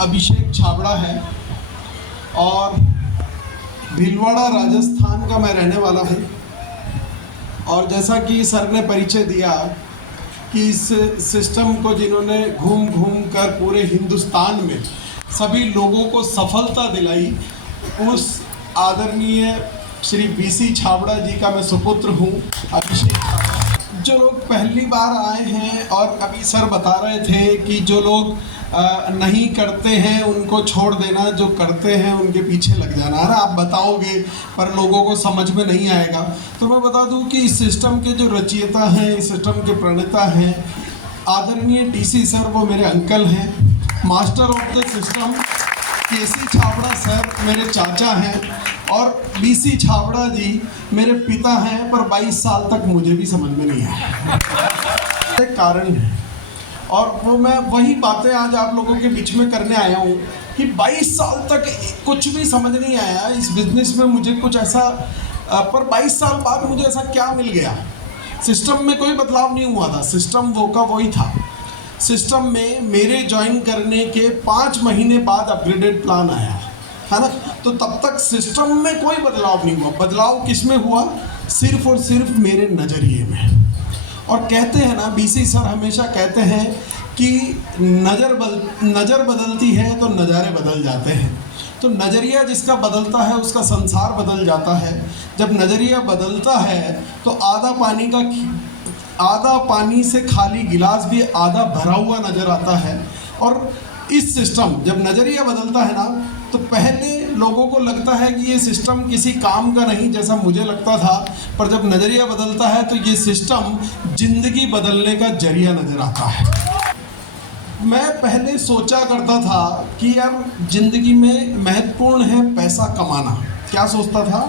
अभिषेक छाबड़ा है और भीलवाड़ा राजस्थान का मैं रहने वाला हूँ। और जैसा कि सर ने परिचय दिया कि इस सिस्टम को जिन्होंने घूम घूम कर पूरे हिंदुस्तान में सभी लोगों को सफलता दिलाई, उस आदरणीय श्री बीसी छाबड़ा जी का मैं सुपुत्र हूँ, अभिषेक छाबड़ा। जो लोग पहली बार आए हैं और अभी सर बता रहे थे कि जो लोग नहीं करते हैं उनको छोड़ देना, जो करते हैं उनके पीछे लग जाना, है ना। आप बताओगे पर लोगों को समझ में नहीं आएगा। तो मैं बता दूं कि इस सिस्टम के जो रचयिता हैं, इस सिस्टम के प्रणेता हैं आदरणीय डीसी सर, वो मेरे अंकल हैं। Master of the system K C Chhabra sir मेरे चाचा हैं और बीसी छाबड़ा जी मेरे पिता हैं, पर 22 साल तक मुझे भी समझ में नहीं आया। एक कारण है और वो मैं वही बातें आज आप लोगों के बीच में करने आया हूँ कि 22 साल तक कुछ भी समझ नहीं आया इस बिज़नेस में मुझे कुछ ऐसा, पर 22 साल बाद मुझे ऐसा क्या मिल गया। सिस्टम में कोई बदलाव नहीं हुआ था, सिस्टम वो का वही था। सिस्टम में मेरे ज्वाइन करने के 5 महीने बाद अपग्रेडेड प्लान आया, है ना। तो तब तक सिस्टम में कोई बदलाव नहीं हुआ। बदलाव किस में हुआ? सिर्फ और सिर्फ मेरे नज़रिए में। और कहते हैं ना, बीसी सर हमेशा कहते हैं कि नज़र बदलती है तो नज़ारे बदल जाते हैं। तो नज़रिया जिसका बदलता है उसका संसार बदल जाता है। जब नज़रिया बदलता है तो आधा पानी से खाली गिलास भी आधा भरा हुआ नज़र आता है। और इस सिस्टम जब नज़रिया बदलता है ना, तो पहले लोगों को लगता है कि ये सिस्टम किसी काम का नहीं, जैसा मुझे लगता था। पर जब नज़रिया बदलता है तो ये सिस्टम ज़िंदगी बदलने का जरिया नज़र आता है। मैं पहले सोचा करता था कि यार ज़िंदगी में महत्वपूर्ण है पैसा कमाना। क्या सोचता था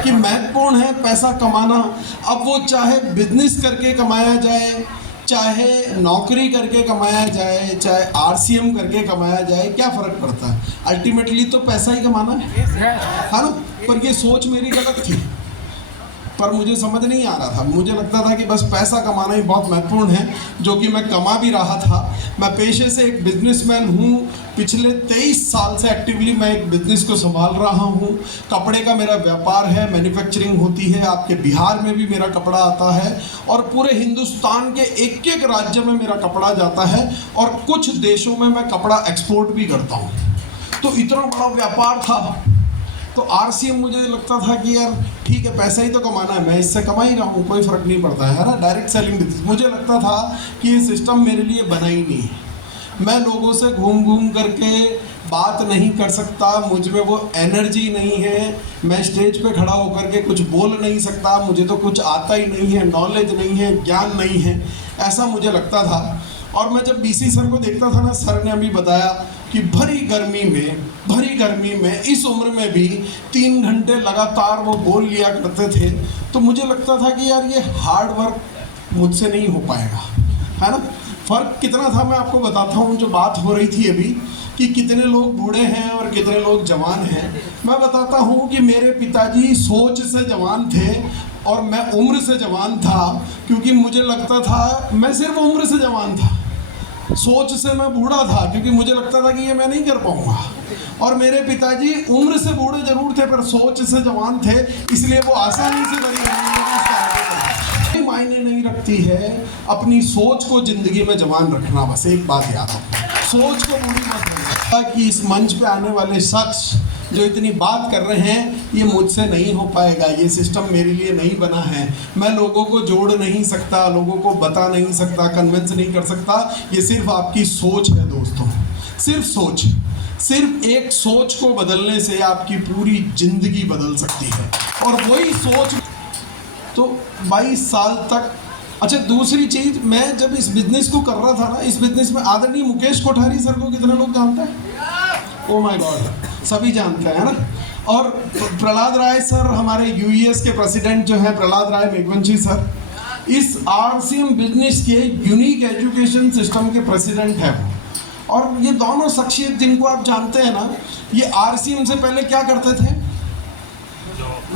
कि महत्वपूर्ण है पैसा कमाना। अब वो चाहे बिजनेस करके कमाया जाए, चाहे नौकरी करके कमाया जाए, चाहे आरसीएम करके कमाया जाए, क्या फ़र्क पड़ता है? अल्टीमेटली तो पैसा ही कमाना है ना। पर ये सोच मेरी गलत थी, पर मुझे समझ नहीं आ रहा था। मुझे लगता था कि बस पैसा कमाना ही बहुत महत्वपूर्ण है, जो कि मैं कमा भी रहा था। मैं पेशे से एक बिजनेसमैन हूँ। पिछले 23 साल से एक्टिवली मैं एक बिज़नेस को संभाल रहा हूँ। कपड़े का मेरा व्यापार है, मैन्युफैक्चरिंग होती है। आपके बिहार में भी मेरा कपड़ा आता है और पूरे हिंदुस्तान के एक एक राज्य में मेरा कपड़ा जाता है और कुछ देशों में मैं कपड़ा एक्सपोर्ट भी करता हूँ। तो इतना बड़ा व्यापार था। तो आरसीएम मुझे लगता था कि यार ठीक है, पैसा ही तो कमाना है, मैं इससे कमा ही रहा हूँ, कोई फ़र्क नहीं पड़ता है ना। डायरेक्ट सेलिंग बिजनेस मुझे लगता था कि ये सिस्टम मेरे लिए बना ही नहीं है। मैं लोगों से घूम घूम करके बात नहीं कर सकता, मुझ में वो एनर्जी नहीं है। मैं स्टेज पे खड़ा होकर के कुछ बोल नहीं सकता, मुझे तो कुछ आता ही नहीं है, नॉलेज नहीं है, ज्ञान नहीं है, ऐसा मुझे लगता था। और मैं जब बीसी सर को देखता था ना, सर ने अभी बताया कि भरी गर्मी में इस उम्र में भी 3 घंटे लगातार वो बोल लिया करते थे। तो मुझे लगता था कि यार ये हार्ड वर्क मुझसे नहीं हो पाएगा, है ना। फ़र्क कितना था मैं आपको बताता हूँ। जो बात हो रही थी अभी कि कितने लोग बूढ़े हैं और कितने लोग जवान हैं, मैं बताता हूँ कि मेरे पिताजी सोच से जवान थे और मैं उम्र से जवान था, क्योंकि मुझे लगता था मैं सिर्फ उम्र से जवान था, सोच से मैं बूढ़ा था, क्योंकि मुझे लगता था कि ये मैं नहीं कर पाऊंगा। और मेरे पिताजी उम्र से बूढ़े जरूर थे पर सोच से जवान थे, इसलिए वो आसानी से मायने नहीं रखती है अपनी सोच को जिंदगी में जवान रखना। बस एक बात याद रखो, सोच को बूढ़ी मत रखना। कि इस मंच पे आने वाले शख्स जो इतनी बात कर रहे हैं, ये मुझसे नहीं हो पाएगा, ये सिस्टम मेरे लिए नहीं बना है। मैं लोगों को जोड़ नहीं सकता, लोगों को बता नहीं सकता, कन्विंस नहीं कर सकता। ये सिर्फ आपकी सोच है दोस्तों, सिर्फ सोच। सिर्फ एक सोच को बदलने से आपकी पूरी जिंदगी बदल सकती है। और वही सोच तो 22 साल तक। अच्छा, दूसरी चीज़, मैं जब इस बिज़नेस को कर रहा था ना, इस बिज़नेस में आदरणीय मुकेश कोठारी सर को कितने लोग जानते हैं? ओ माय गॉड, सभी जानते हैं ना। और प्रहलाद राय सर, हमारे यूएस के प्रेसिडेंट जो है प्रहलाद राय मेघवंशी सर, इस आरसीएम बिजनेस के यूनिक एजुकेशन सिस्टम के प्रेसिडेंट हैं। और ये दोनों शख्सियत जिनको आप जानते हैं ना, ये आरसीएम से पहले क्या करते थे?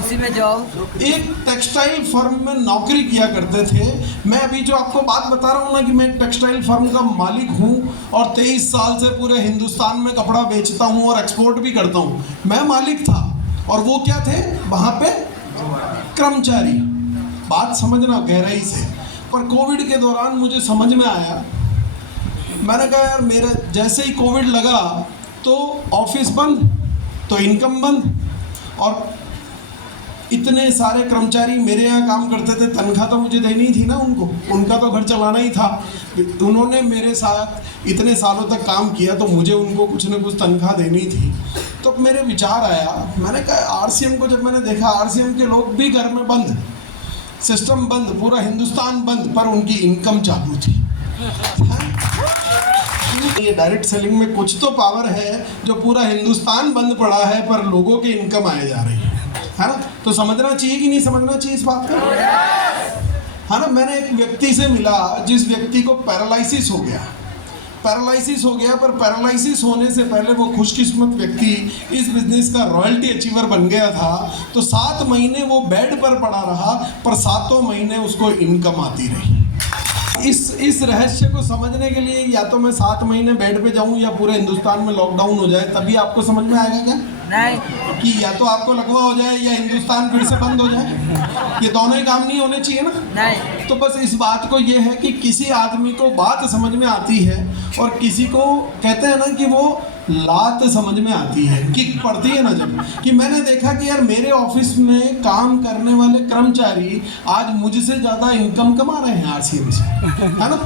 कुर्सी में जाओ। एक टेक्सटाइल फर्म में नौकरी किया करते थे। मैं अभी जो आपको बात बता रहा हूँ ना कि मैं एक टेक्सटाइल फर्म का मालिक हूँ और 23 साल से पूरे हिंदुस्तान में कपड़ा बेचता हूँ और एक्सपोर्ट भी करता हूँ। मैं मालिक था और वो क्या थे वहाँ पे? कर्मचारी। बात समझना गहराई से। पर कोविड के दौरान मुझे समझ में आया, मैंने कहा यार मेरा जैसे ही कोविड लगा तो ऑफिस बंद तो इनकम बंद, और इतने सारे कर्मचारी मेरे यहाँ काम करते थे, तनख्वाह तो मुझे देनी थी ना उनको, उनका तो घर चलाना ही था। उन्होंने मेरे साथ इतने सालों तक काम किया तो मुझे उनको कुछ ना कुछ तनख्वाह देनी थी। तो मेरे विचार आया, मैंने कहा आरसीएम को जब मैंने देखा, आरसीएम के लोग भी घर में बंद, सिस्टम बंद, पूरा हिंदुस्तान बंद, पर उनकी इनकम चालू थी। ये डायरेक्ट सेलिंग में कुछ तो पावर है जो पूरा हिंदुस्तान बंद पड़ा है पर लोगों की इनकम आए जा रही है ना? तो समझना चाहिए कि नहीं समझना चाहिए इस बात को, है ना? मैंने एक व्यक्ति से मिला जिस व्यक्ति को पैरालिसिस हो गया, पर पैरालिसिस होने से पहले वो खुशकिस्मत व्यक्ति इस बिजनेस का रॉयल्टी अचीवर बन गया था। तो 7 महीने वो बेड पर पड़ा रहा पर 7 महीने उसको इनकम आती रही। इस रहस्य को समझने के लिए या तो मैं 7 महीने बेड पे जाऊं या पूरे हिंदुस्तान में लॉकडाउन हो जाए, तभी आपको समझ में आएगा क्या? नहीं कि या तो आपको लगवा हो जाए या हिंदुस्तान फिर से बंद हो जाए। ये दोनों ही काम नहीं होने चाहिए ना? नहीं। तो बस इस बात को ये है कि किसी आदमी को बात समझ में आती है और किसी को कहते हैं ना कि वो लात समझ में आती है, किक पड़ती है ना जब, कि मैंने देखा कि यार मेरे ऑफिस में काम करने वाले कर्मचारी आज मुझसे ज़्यादा इनकम कमा रहे हैं आरसीएम से, है ना?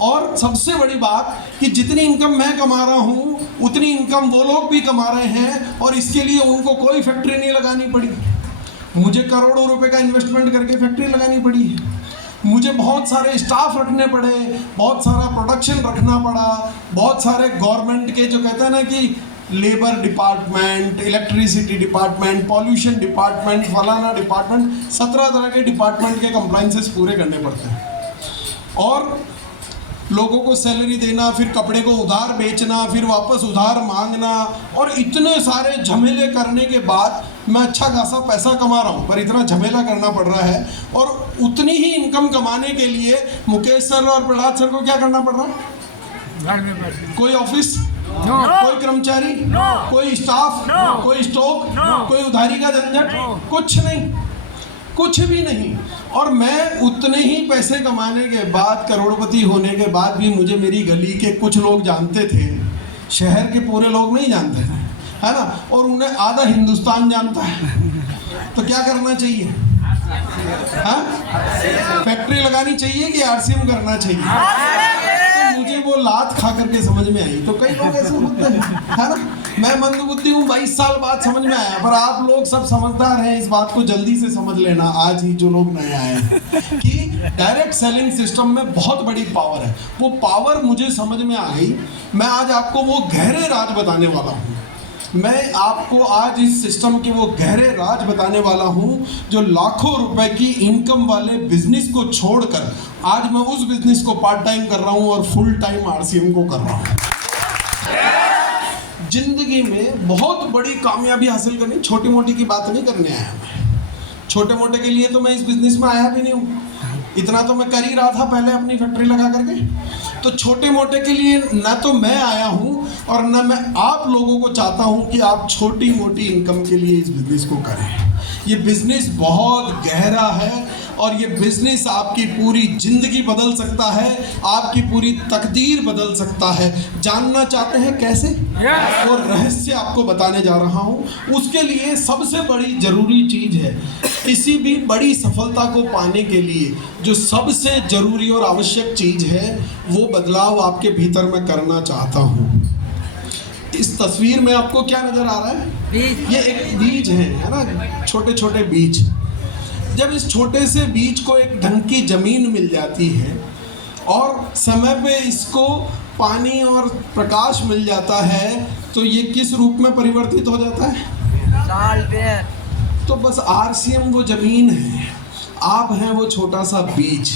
और सबसे बड़ी बात कि जितनी इनकम मैं कमा रहा हूँ उतनी इनकम वो लोग भी कमा रहे हैं और इसके लिए उनको कोई फैक्ट्री नहीं लगानी पड़ी। मुझे करोड़ों रुपए का इन्वेस्टमेंट करके फैक्ट्री लगानी पड़ी है, मुझे बहुत सारे स्टाफ रखने पड़े, बहुत सारा प्रोडक्शन रखना पड़ा, बहुत सारे गवर्नमेंट के जो कहते हैं ना कि labour department, electricity department, pollution department, फलाना डिपार्टमेंट, 17 तरह के डिपार्टमेंट के कंप्लाइंसेस पूरे करने पड़ते हैं। और लोगों को सैलरी देना, फिर कपड़े को उधार बेचना, फिर वापस उधार मांगना, और इतने सारे झमेले करने के बाद मैं अच्छा खासा पैसा कमा रहा हूँ पर इतना झमेला करना पड़ रहा है। और उतनी ही इनकम कमाने के लिए मुकेश सर और प्रहलाद सर को क्या करना पड़ रहा है? घर में बैठे। कोई ऑफिस, कोई कर्मचारी, कोई स्टाफ, कोई स्टॉक, कोई उधारी का झंझट, कुछ नहीं, कुछ भी नहीं। और मैं उतने ही पैसे कमाने के बाद, करोड़पति होने के बाद भी मुझे मेरी गली के कुछ लोग जानते थे, शहर के पूरे लोग नहीं जानते थे, है ना? और उन्हें आधा हिंदुस्तान जानता है। तो क्या करना चाहिए? हाँ, फैक्ट्री लगानी चाहिए कि आरसीएम करना चाहिए? मुझे वो लात खा करके समझ में आई। तो कई लोग ऐसे होते हैं, है ना? मैं मंदबुद्धि हूँ, 22 साल बाद समझ में आया, पर आप लोग सब समझदार हैं, इस बात को जल्दी से समझ लेना आज ही जो लोग नए आए हैं कि डायरेक्ट सेलिंग सिस्टम में बहुत बड़ी पावर है। वो पावर मुझे समझ में आ गई। मैं आज आपको वो गहरे राज बताने वाला हूँ। मैं आपको आज इस सिस्टम के वो गहरे राज बताने वाला हूँ जो लाखों रुपए की इनकम वाले बिजनेस को छोड़कर आज मैं उस बिजनेस को पार्ट टाइम कर रहा हूँ और फुल टाइम आरसीएम को कर रहा हूँ। जिंदगी में बहुत बड़ी कामयाबी हासिल करनी, छोटी मोटी की बात नहीं करने आया मैं। छोटे मोटे के लिए तो मैं इस बिजनेस में आया भी नहीं हूँ, इतना तो मैं कर ही रहा था पहले अपनी फैक्ट्री लगा करके। तो छोटे मोटे के लिए ना तो मैं आया हूँ और ना मैं आप लोगों को चाहता हूँ कि आप छोटी मोटी इनकम के लिए इस बिजनेस को करें। ये बिजनेस बहुत गहरा है और ये बिजनेस आपकी पूरी जिंदगी बदल सकता है, आपकी पूरी तकदीर बदल सकता है। जानना चाहते हैं कैसे? वो रहस्य आपको बताने जा रहा हूँ। उसके लिए सबसे बड़ी जरूरी चीज है, किसी भी बड़ी सफलता को पाने के लिए जो सबसे जरूरी और आवश्यक चीज है वो बदलाव आपके भीतर मैं करना चाहता हूँ। इस तस्वीर में आपको क्या नजर आ रहा है? ये एक बीज है ना, छोटे छोटे बीज। जब इस छोटे से बीज को एक ढंग की जमीन मिल जाती है और समय पे इसको पानी और प्रकाश मिल जाता है तो ये किस रूप में परिवर्तित हो जाता है? साल पे। तो बस आरसीएम वो जमीन है, आप हैं वो छोटा सा बीज।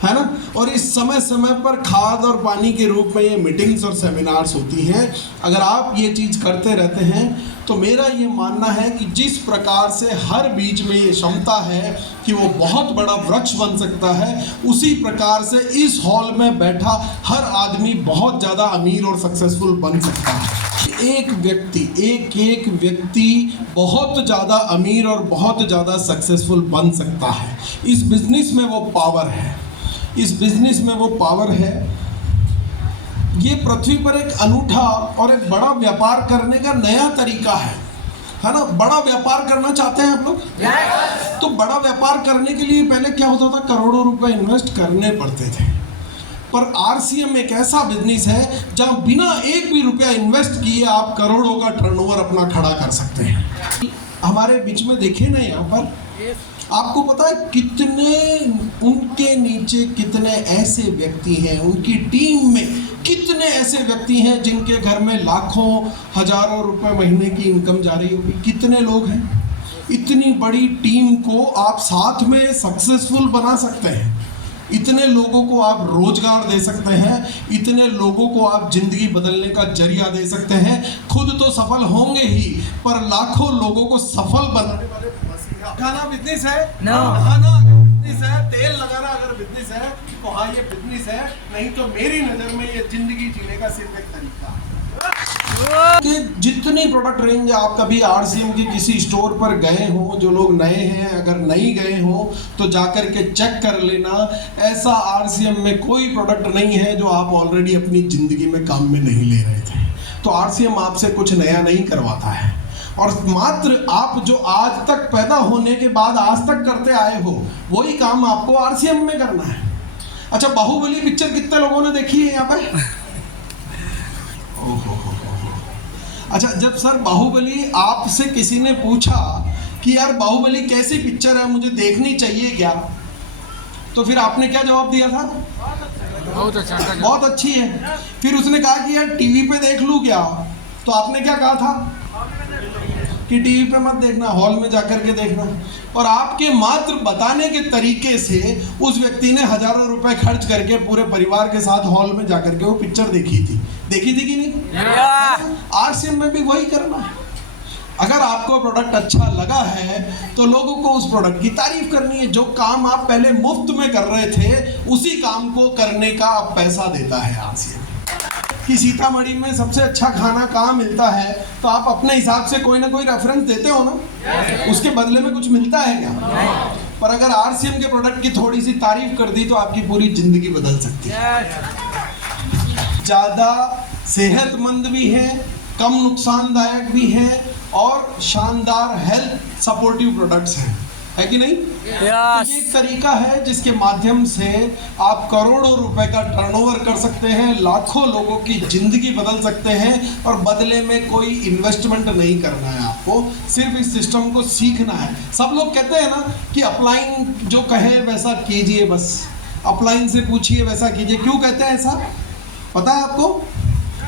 है ना। और इस समय समय पर खाद और पानी के रूप में ये मीटिंग्स और सेमिनार्स होती हैं। अगर आप ये चीज़ करते रहते हैं तो मेरा ये मानना है कि जिस प्रकार से हर बीज में ये क्षमता है कि वो बहुत बड़ा वृक्ष बन सकता है, उसी प्रकार से इस हॉल में बैठा हर आदमी बहुत ज़्यादा अमीर और सक्सेसफुल बन सकता है। एक व्यक्ति बहुत ज़्यादा अमीर और बहुत ज़्यादा सक्सेसफुल बन सकता है। इस बिजनेस में वो पावर है, इस बिजनेस में वो पावर है। ये पृथ्वी पर एक अनूठा और एक बड़ा व्यापार करने का नया तरीका है ना। बड़ा व्यापार करना चाहते हैं आप लोग? तो बड़ा व्यापार करने के लिए पहले क्या होता था, करोड़ों रुपए इन्वेस्ट करने पड़ते थे। पर आरसीएम एक ऐसा बिजनेस है जहां बिना एक भी रुपया इन्वेस्ट किए आप करोड़ों का टर्नओवर अपना खड़ा कर सकते हैं। हमारे बीच में देखिए ना, यहाँ पर आपको पता है कितने उनके नीचे कितने ऐसे व्यक्ति हैं, उनकी टीम में कितने ऐसे व्यक्ति हैं जिनके घर में लाखों हजारों रुपए महीने की इनकम जा रही होगी। कितने लोग हैं? इतनी बड़ी टीम को आप साथ में सक्सेसफुल बना सकते हैं। इतने लोगों को आप रोजगार दे सकते हैं, इतने लोगों को आप जिंदगी बदलने का जरिया दे सकते हैं। खुद तो सफल होंगे ही, पर लाखों लोगों को सफल बनाने वाले खाना बिजनेस है, नहाना अगर बिजनेस है, तेल लगाना अगर बिजनेस है तो हाँ ये बिजनेस है। नहीं तो मेरी नज़र में ये जिंदगी जीने का सिर्फ एक तरीका है। कि जितनी प्रोडक्ट रेंज आप कभी आरसीएम के किसी स्टोर पर गए हो, जो लोग नए हैं अगर नहीं गए हो तो जाकर के चेक कर लेना, ऐसा आरसीएम में कोई प्रोडक्ट नहीं है जो आप ऑलरेडी अपनी ज़िंदगी में काम में नहीं ले रहे थे। तो आरसीएम आपसे कुछ नया नहीं करवाता है, और मात्र आप जो आज तक पैदा होने के बाद आज तक करते आए हो वही काम आपको आरसीएम में करना है। अच्छा, बाहुबली पिक्चर कितने लोगों ने देखी है यहाँ पे? अच्छा, जब सर बाहुबली आपसे किसी ने पूछा कि यार बाहुबली कैसी पिक्चर है, मुझे देखनी चाहिए क्या, तो फिर आपने क्या जवाब दिया था? बहुत अच्छी है। फिर उसने कहा कि यार टीवी पे देख लूं क्या, तो आपने क्या कहा था कि टीवी पे मत देखना, हॉल में जाकर के देखना। और आपके मात्र बताने के तरीके से उस व्यक्ति ने हजारों रुपए खर्च करके पूरे परिवार के साथ हॉल में जाकर के वो पिक्चर देखी थी कि नहीं? आरसीएम में भी वही करना है। अगर आपको प्रोडक्ट अच्छा लगा है तो लोगों को उस प्रोडक्ट की तारीफ करनी है। जो काम आप पहले मुफ्त में कर रहे थे उसी काम को करने का अब पैसा देता है आरसीएम। कि सीतामढ़ी में सबसे अच्छा खाना कहाँ मिलता है, तो आप अपने हिसाब से कोई ना कोई रेफरेंस देते हो ना, उसके बदले में कुछ मिलता है क्या? पर अगर आरसीएम के प्रोडक्ट की थोड़ी सी तारीफ कर दी तो आपकी पूरी जिंदगी बदल सकती है। ज़्यादा सेहतमंद भी है, कम नुकसानदायक भी है, और शानदार हेल्थ सपोर्टिव प्रोडक्ट्स हैं, है कि नहीं? तो ये एक तरीका है जिसके माध्यम से आप करोड़ों रुपए का टर्नओवर कर सकते हैं, लाखों लोगों की जिंदगी बदल सकते हैं, और बदले में कोई इन्वेस्टमेंट नहीं करना है आपको, सिर्फ इस सिस्टम को सीखना है। सब लोग कहते हैं ना कि अपलाइन जो कहे वैसा कीजिए, बस अपलाइन से पूछिए वैसा कीजिए। क्यों कहते हैं ऐसा, पता है आपको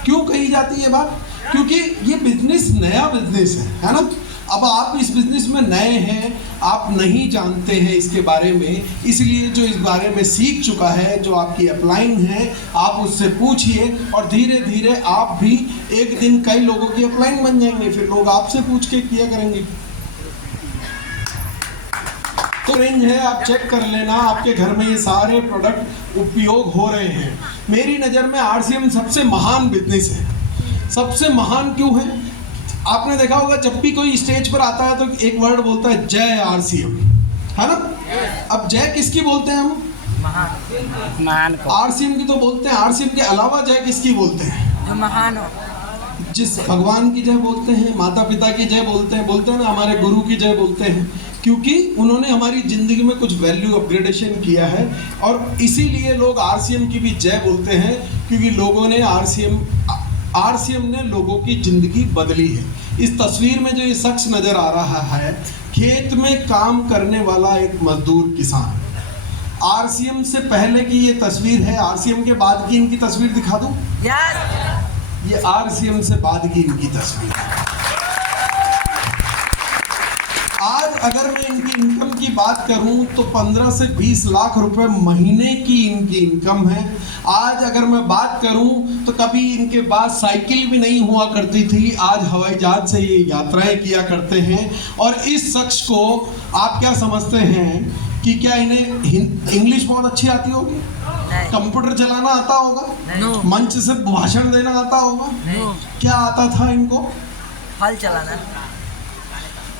क्यों कही जाती है बात? क्योंकि ये बिजनेस नया बिजनेस है ना। अब आप इस बिजनेस में नए हैं, आप नहीं जानते हैं इसके बारे में, इसलिए जो इस बारे में सीख चुका है, जो आपकी अपलाइन है, आप उससे पूछिए, और धीरे धीरे आप भी एक दिन कई लोगों की अपलाइन बन जाएंगे, फिर लोग आपसे पूछ के किया करेंगे। तो रेंज है, आप चेक कर लेना, आपके घर में ये सारे प्रोडक्ट उपयोग हो रहे हैं। मेरी नज़र में आरसीएम सबसे महान बिजनेस है। सबसे महान क्यों है? आपने देखा होगा जब भी कोई स्टेज पर आता है तो एक वर्ड बोलता है जय आरसीएम, है ना? अब जय किसकी बोलते हैं हम? महान। आरसीएम की तो बोलते हैं। आरसीएम के अलावा जय किसकी बोलते हैं? महान हो। जिस भगवान की जय बोलते हैं, माता पिता की जय बोलते हैं ना, हमारे गुरु की जय बोलते हैं, क्योंकि उन्होंने हमारी जिंदगी में कुछ वैल्यू अपग्रेडेशन किया है। और इसीलिए लोग आरसीएम की भी जय बोलते हैं, क्योंकि लोगों ने आरसीएम ने लोगों की जिंदगी बदली है। इस तस्वीर में जो ये शख्स नजर आ रहा है, खेत में काम करने वाला एक मजदूर किसान। आरसीएम से पहले की ये तस्वीर है, आरसीएम के बाद की इनकी तस्वीर दिखा दूं? ये आरसीएम से बाद की इनकी तस्वीर है। आज अगर मैं इनकी इनकम की बात करूं तो 15 से 20 लाख रुपए महीने की इनकी इनकम है। आज अगर मैं बात करूं तो कभी इनके पास साइकिल भी नहीं हुआ करती थी, आज हवाई जहाज से ये यात्राएं किया करते हैं। और इस शख्स को आप क्या समझते हैं कि क्या इन्हें इंग्लिश बहुत अच्छी आती होगी, कंप्यूटर चलाना आता होगा, मंच से भाषण देना आता होगा? क्या आता था इनको? हल चलाना।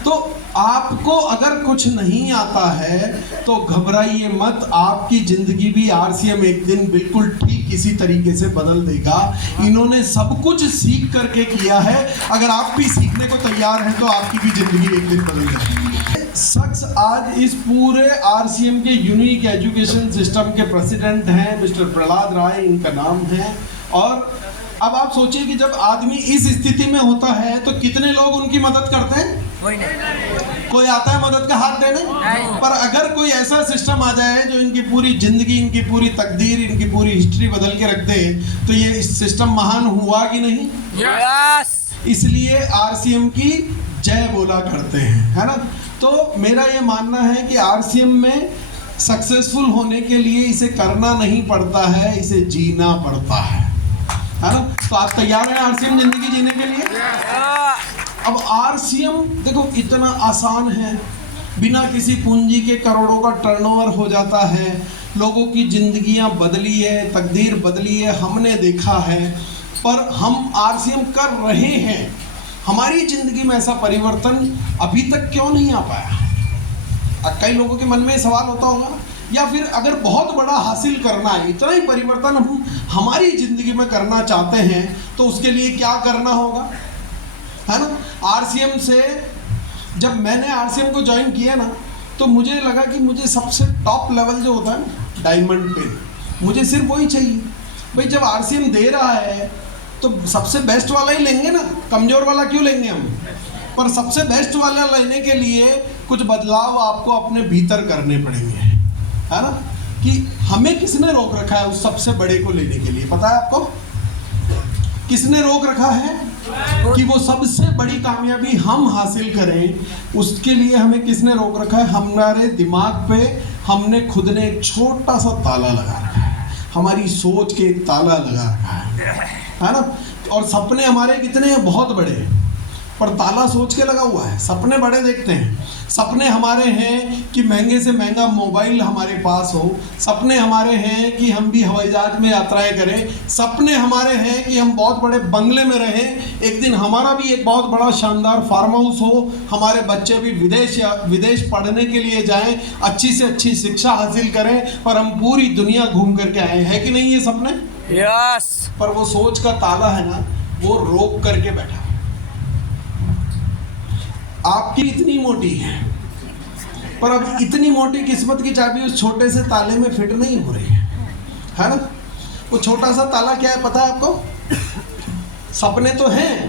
तो आपको अगर कुछ नहीं आता है तो घबराइए मत, आपकी जिंदगी भी आरसीएम एक दिन बिल्कुल ठीक इसी तरीके से बदल देगा। इन्होंने सब कुछ सीख करके किया है, अगर आप भी सीखने को तैयार हैं तो आपकी भी जिंदगी एक दिन बदल जाएगी। शख्स आज इस पूरे आरसीएम के यूनिक एजुकेशन सिस्टम के प्रेसिडेंट हैं, मिस्टर प्रहलाद राय इनका नाम है। और अब आप सोचिए कि जब आदमी इस स्थिति में होता है तो कितने लोग उनकी मदद करते हैं? कोई नहीं। कोई आता है मदद का हाथ देने? पर अगर कोई ऐसा सिस्टम आ जाए जो इनकी पूरी जिंदगी, इनकी पूरी तकदीर, इनकी पूरी हिस्ट्री बदल के रख दे, तो ये सिस्टम महान हुआ कि नहीं? यस। इसलिए आरसीएम की जय बोला करते हैं, है ना? तो मेरा ये मानना है कि आरसीएम में सक्सेसफुल होने के लिए इसे करना नहीं पड़ता है, इसे जीना पड़ता है ना? तो आप तैयार हैं आरसीएम जिंदगी जीने के लिए? अब आरसीएम देखो इतना आसान है, बिना किसी पूंजी के करोड़ों का टर्नओवर हो जाता है, लोगों की जिंदगियां बदली है, तकदीर बदली है, हमने देखा है। पर हम आरसीएम कर रहे हैं, हमारी जिंदगी में ऐसा परिवर्तन अभी तक क्यों नहीं आ पाया? कई लोगों के मन में सवाल होता होगा ना, या फिर अगर बहुत बड़ा हासिल करना है, इतना ही परिवर्तन हम हमारी जिंदगी में करना चाहते हैं तो उसके लिए क्या करना होगा, है ना? आरसीएम से जब मैंने आरसीएम को ज्वाइन किया ना तो मुझे लगा कि मुझे सबसे टॉप लेवल जो होता है ना, डायमंड पे, मुझे सिर्फ वही चाहिए। भाई जब आरसीएम दे रहा है तो सबसे बेस्ट वाला ही लेंगे ना, कमजोर वाला क्यों लेंगे हम? पर सबसे बेस्ट वाला लेने के लिए कुछ बदलाव आपको अपने भीतर करने पड़ेंगे, है ना? कि हमें किसने रोक रखा है उस सबसे बड़े को लेने के लिए? पता है आपको किसने रोक रखा है कि वो सबसे बड़ी कामयाबी हम हासिल करें? उसके लिए हमें किसने रोक रखा है? हमारे दिमाग पे हमने खुद ने एक छोटा सा ताला लगा रखा है, हमारी सोच के एक ताला लगा रखा है ना? और सपने हमारे कितने हैं? बहुत बड़े, पर ताला सोच के लगा हुआ है। सपने बड़े देखते हैं, सपने हमारे हैं कि महंगे से महंगा मोबाइल हमारे पास हो, सपने हमारे हैं कि हम भी हवाई जहाज में यात्राएं करें, सपने हमारे हैं कि हम बहुत बड़े बंगले में रहें, एक दिन हमारा भी एक बहुत बड़ा शानदार फार्म हाउस हो, हमारे बच्चे भी विदेश पढ़ने के लिए जाएं, अच्छी से अच्छी शिक्षा हासिल करें, पर हम पूरी दुनिया घूम करके आए हैं कि नहीं ये सपने? यस। पर वो सोच का ताला है ना, वो रोक करके बैठा। आपकी इतनी मोटी है, पर अब इतनी मोटी किस्मत की चाबी उस छोटे से ताले में फिट नहीं हो रही है ना? वो छोटा सा ताला क्या है पता है आपको? सपने तो हैं,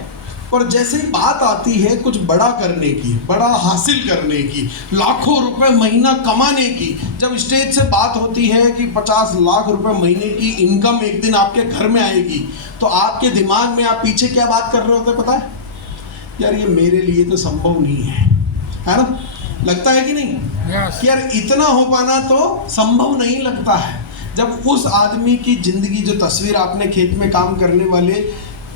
पर जैसे ही बात आती है कुछ बड़ा करने की, बड़ा हासिल करने की, लाखों रुपए महीना कमाने की, जब स्टेज से बात होती है कि 50 लाख रुपए महीने की इनकम एक दिन आपके घर में आएगी, तो आपके दिमाग में आप पीछे क्या बात कर रहे होते पता है? यार ये मेरे लिए तो संभव नहीं है ना? लगता है कि नहीं? yes. यार इतना हो पाना तो संभव नहीं लगता है। जब उस आदमी की जिंदगी, जो तस्वीर आपने खेत में काम करने वाले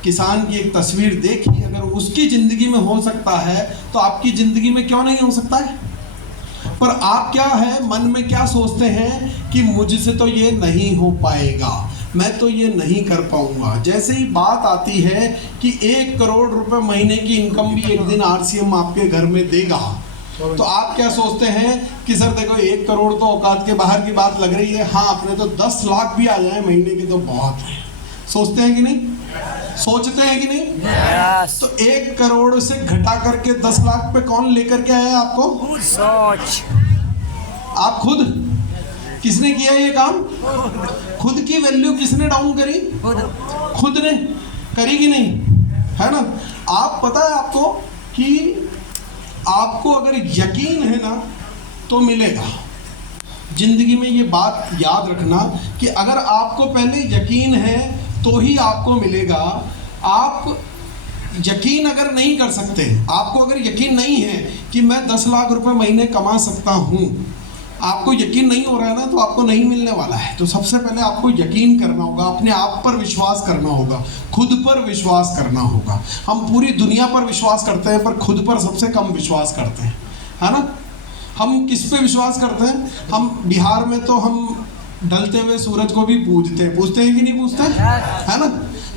किसान की एक तस्वीर देखी, अगर उसकी जिंदगी में हो सकता है तो आपकी जिंदगी में क्यों नहीं हो सकता है? पर आप क्या है, मन में क्या सोचते हैं कि मुझसे तो ये नहीं हो पाएगा, मैं तो ये नहीं कर पाऊंगा। जैसे ही बात आती है कि 1 करोड़ रुपए महीने की इनकम भी एक दिन आरसीएम आपके घर में देगा, तो आप क्या सोचते हैं कि सर देखो 1 करोड़ तो औकात के बाहर की बात लग रही है, हाँ अपने तो 10 लाख भी आ जाए महीने के तो बहुत है। सोचते हैं कि नहीं? सोचते हैं कि नहीं? yes. तो 1 करोड़ से घटा करके 10 लाख पे कौन लेकर के आया आपको? सोच। आप खुद? किसने किया ये काम? खुद की वैल्यू किसने डाउन करी? खुद ने करी कि नहीं, है ना? आप पता है आपको कि आपको अगर यकीन है ना तो मिलेगा। जिंदगी में ये बात याद रखना कि अगर आपको पहले यकीन है तो ही आपको मिलेगा। आप यकीन अगर नहीं कर सकते, आपको अगर यकीन नहीं है कि मैं 10 लाख रुपए महीने कमा सकता हूँ, आपको यकीन नहीं हो रहा है ना, तो आपको नहीं मिलने वाला है। तो सबसे पहले आपको यकीन करना होगा, अपने आप पर विश्वास करना होगा, खुद पर विश्वास करना होगा। हम पूरी दुनिया पर विश्वास करते हैं पर खुद पर सबसे कम विश्वास करते हैं, है ना। हम किस पे विश्वास करते हैं? हम बिहार में तो हम ढलते हुए सूरज को भी पूजते हैं कि नहीं पूजते, है ना।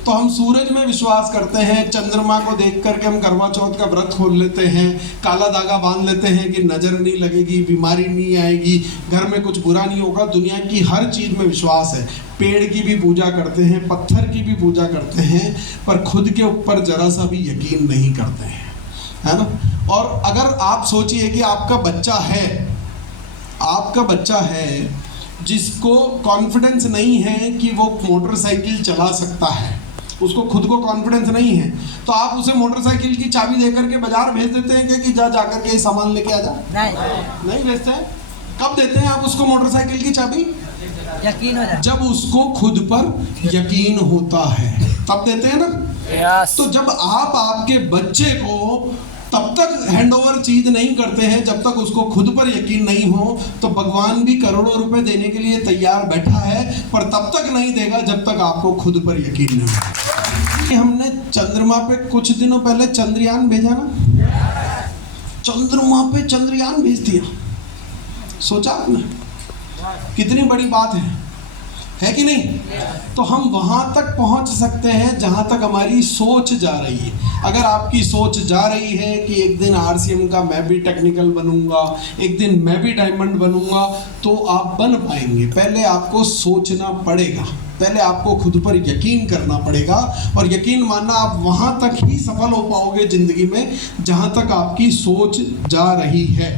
तो हम सूरज में विश्वास करते हैं, चंद्रमा को देख करके हम करवा चौथ का व्रत खोल लेते हैं, काला धागा बांध लेते हैं कि नजर नहीं लगेगी, बीमारी नहीं आएगी, घर में कुछ बुरा नहीं होगा। दुनिया की हर चीज में विश्वास है, पेड़ की भी पूजा करते हैं, पत्थर की भी पूजा करते हैं, पर खुद के ऊपर जरा सा भी यकीन नहीं करते हैं, है ना। और अगर आप सोचिए कि आपका बच्चा है जिसको कॉन्फिडेंस नहीं है कि वो मोटरसाइकिल चला सकता है, उसको खुद को कॉन्फिडेंस नहीं है, तो आप उसे मोटरसाइकिल की चाबी देकर के बाजार भेज देते हैं कि जा जाकर के ये सामान लेके आ जा? नहीं भेजते हैं। कब देते हैं आप उसको मोटरसाइकिल की चाबी? यकीन हो जाए जब उसको खुद पर यकीन होता है, तब देते हैं ना। तो जब आप आपके बच्चे को तब तक हैंडओवर चीज नहीं करते हैं जब तक उसको खुद पर यकीन नहीं हो, तो भगवान भी करोड़ों रुपए देने के लिए तैयार बैठा है, पर तब तक नहीं देगा जब तक आपको खुद पर यकीन नहीं हो। हमने चंद्रमा पे कुछ दिनों पहले चंद्रयान भेजा ना, चंद्रमा पे चंद्रयान भेज दिया। सोचा आपने कितनी बड़ी बात है कि नहीं। तो हम वहां तक पहुंच सकते हैं जहां तक हमारी सोच जा रही है। अगर आपकी सोच जा रही है कि एक दिन आरसीएम का मैं भी टेक्निकल बनूंगा, एक दिन मैं भी डायमंड बनूंगा, तो आप बन पाएंगे। पहले आपको सोचना पड़ेगा, पहले आपको खुद पर यकीन करना पड़ेगा, और यकीन मानना आप वहां तक ही सफल हो पाओगे जिंदगी में जहां तक आपकी सोच जा रही है।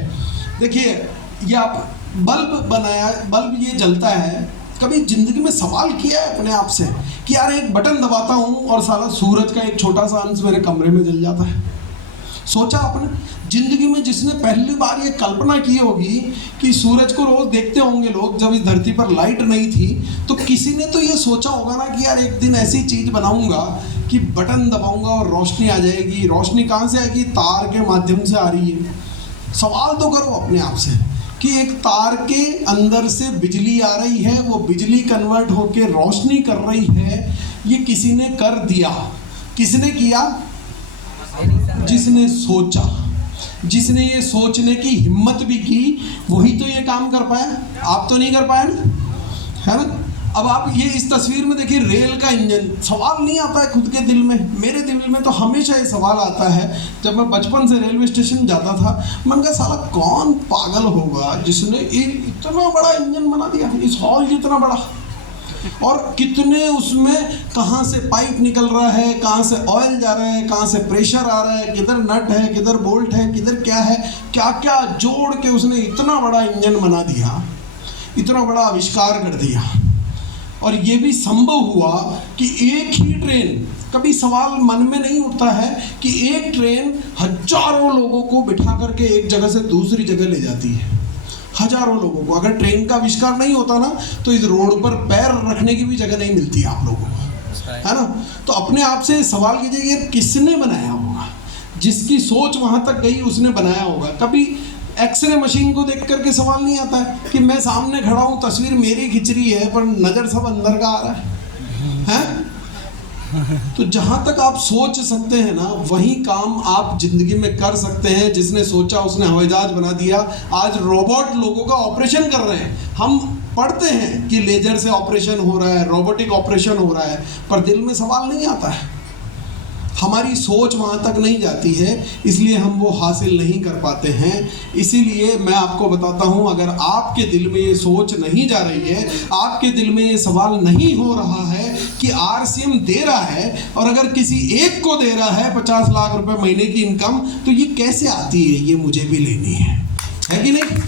देखिए, ये आप बल्ब बनाया, बल्ब ये जलता है, कभी जिंदगी में सवाल किया है अपने आप से कि यार एक बटन दबाता हूं और साला सूरज का एक छोटा सा अंश मेरे कमरे में जल जाता है? सोचा आपने? जिंदगी में जिसने पहली बार ये कल्पना की होगी कि सूरज को रोज देखते होंगे लोग, जब इस धरती पर लाइट नहीं थी, तो किसी ने तो ये सोचा होगा ना कि यार एक दिन ऐसी चीज बनाऊंगा कि बटन दबाऊंगा और रोशनी आ जाएगी। रोशनी कहाँ से आएगी? तार के माध्यम से आ रही है। सवाल तो करो अपने आप से कि एक तार के अंदर से बिजली आ रही है, वो बिजली कन्वर्ट होके रोशनी कर रही है, ये किसी ने कर दिया। किसने किया? जिसने सोचा, जिसने ये सोचने की हिम्मत भी की, वही तो ये काम कर पाया। आप तो नहीं कर पाए ना, है ना। अब आप ये इस तस्वीर में देखिए, रेल का इंजन, सवाल नहीं आता है खुद के दिल में? मेरे दिल में तो हमेशा ये सवाल आता है, जब मैं बचपन से रेलवे स्टेशन जाता था, मन का साला कौन पागल होगा जिसने इतना बड़ा इंजन बना दिया, इस हॉल जितना बड़ा, और कितने उसमें कहाँ से पाइप निकल रहा है, कहाँ से ऑयल जा रहा है, कहाँ से प्रेशर आ रहा है, किधर नट है, किधर बोल्ट है, किधर क्या है, क्या क्या जोड़ के उसने इतना बड़ा इंजन बना दिया, इतना बड़ा आविष्कार कर दिया। और ये भी संभव हुआ कि एक ही ट्रेन, कभी सवाल मन में नहीं उठता है कि एक ट्रेन हजारों लोगों को बिठा करके एक जगह से दूसरी जगह ले जाती है, हजारों लोगों को। अगर ट्रेन का आविष्कार नहीं होता ना, तो इस रोड पर पैर रखने की भी जगह नहीं मिलती आप लोगों को, है ना। तो अपने आप से सवाल कीजिए कि किसने बनाया होगा? जिसकी सोच वहां तक गई उसने बनाया होगा। कभी एक्सरे मशीन को देख करके सवाल नहीं आता है कि मैं सामने खड़ा हूं, तस्वीर मेरी खिंच रही है, पर नजर सब अंदर का आ रहा है? तो जहां तक आप सोच सकते हैं ना, वही काम आप जिंदगी में कर सकते हैं। जिसने सोचा उसने हवाई जहाज बना दिया। आज रोबोट लोगों का ऑपरेशन कर रहे हैं। हम पढ़ते हैं कि लेजर से ऑपरेशन हो रहा है, रोबोटिक ऑपरेशन हो रहा है, पर दिल में सवाल नहीं आता है। हमारी सोच वहाँ तक नहीं जाती है, इसलिए हम वो हासिल नहीं कर पाते हैं। इसीलिए मैं आपको बताता हूँ, अगर आपके दिल में ये सोच नहीं जा रही है, आपके दिल में ये सवाल नहीं हो रहा है कि आरसीएम दे रहा है, और अगर किसी एक को दे रहा है 50 लाख रुपए महीने की इनकम, तो ये कैसे आती है, ये मुझे भी लेनी है कि नहीं?